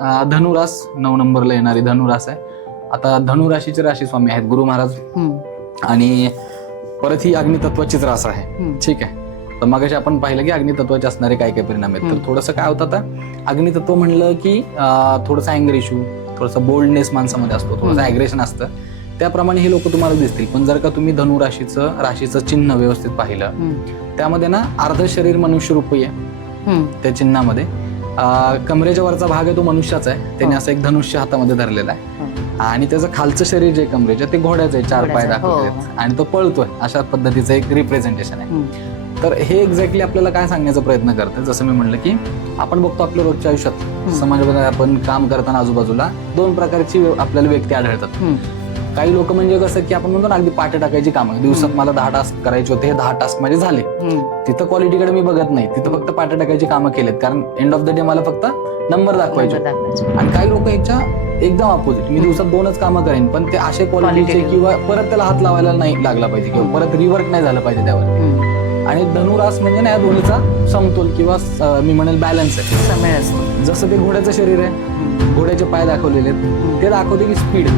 धनुरास 9 नंबरला येणारी धनुरास आहे. आता धनुराशीचे राशी स्वामी आहेत गुरु महाराज आणि परत ही अग्नितत्वाचीच रास आहे. ठीक आहे. तर मगाशी आपण पाहिलं की अग्नितत्वाचे असणारे काय काय परिणाम आहेत. तर थोडंसं काय होतं आता अग्नितत्व म्हणलं की थोडंसं अँगर इश्यू, थोडंसं बोल्डनेस माणसामध्ये असतो, थोडंसं ॲग्रेशन असतं. त्याप्रमाणे हे लोक तुम्हाला दिसतील. पण जर का तुम्ही राशीचं चिन्ह व्यवस्थित पाहिलं त्यामध्ये ना अर्ध शरीर मनुष्य रूपी आहे. त्या चिन्हामध्ये कमरेच्या वरचा भाग आहे तो मनुष्याचा आहे. त्याने असं एक धनुष्य हातामध्ये धरलेला आहे आणि त्याचं खालचं शरीर जे कमरेच्या ते घोड्याचं आहे, 4 पाय दाखवले आणि तो पळतोय. अशा पद्धतीचं एक रिप्रेझेंटेशन आहे. तर हे एक्झॅक्टली आपल्याला काय सांगण्याचा प्रयत्न करतं, जसं मी म्हणलं की आपण बघतो आपल्या रोजच्या आयुष्यात समाजामध्ये आपण काम करताना आजूबाजूला 2 प्रकारची आपल्याला व्यक्ती आढळतात. काही लोक म्हणजे कसं की आपण म्हणतो ना अगदी पाटे टाकायची कामं, दिवसात मला 10 टास्क करायचे होते, हे 10 टास्क माझे झाले. तिथं क्वालिटीकडे मी बघत नाही, तिथं फक्त पाटे टाकायची कामं केलेत, कारण एंड ऑफ द डे मला फक्त नंबर दाखवायचे. आणि काही लोक याच्या एकदम अपोजिट, मी दिवसात 2च कामं करेन पण ते असे क्वालिटीचे किंवा परत त्याला हात लावायला नाही लागला पाहिजे किंवा परत रिवर्क नाही झालं पाहिजे त्यावर. आणि धनुरास म्हणजे ना या दोन्हीचा समतोल किंवा मी म्हणेल बॅलन्स आहे, समय असतो. जसं ते घोड्याचं शरीर आहे, घोड्याचे पाय दाखवलेले आहेत, ते दाखवते की स्पीड,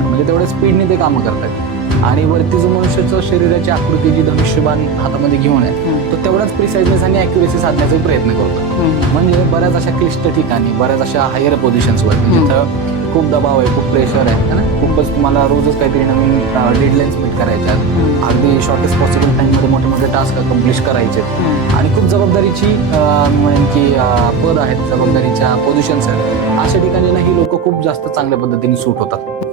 म्हणजे तेवढ्या स्पीडने ते कामं करतात. आणि वरती जो मनुष्याचं शरीराची आकृती जी धनुष्यबाण हातामध्ये घेऊन आहे तो तेवढाच प्रिसाइजनेस आणि अॅक्युरेसी साधण्याचा प्रयत्न करतो. म्हणजे बऱ्याच अशा क्लिष्ट ठिकाणी, बऱ्याच अशा हायर पोझिशन्सवर जिथं खूप दबाव आहे, खूप प्रेशर आहे ना, खूपच तुम्हाला रोजच काहीतरी नवीन डेडलाईन्स मीट करायच्या, अगदी शॉर्टेस्ट पॉसिबल टाइममध्ये मोठे मोठे टास्क अकम्प्लिश करायचे आणि खूप जबाबदारीची म्हणेन की पद आहेत, जबाबदारीच्या पोझिशन्स आहेत. अशा ठिकाणी ना ही लोक खूप जास्त चांगल्या पद्धतीने सूट होतात.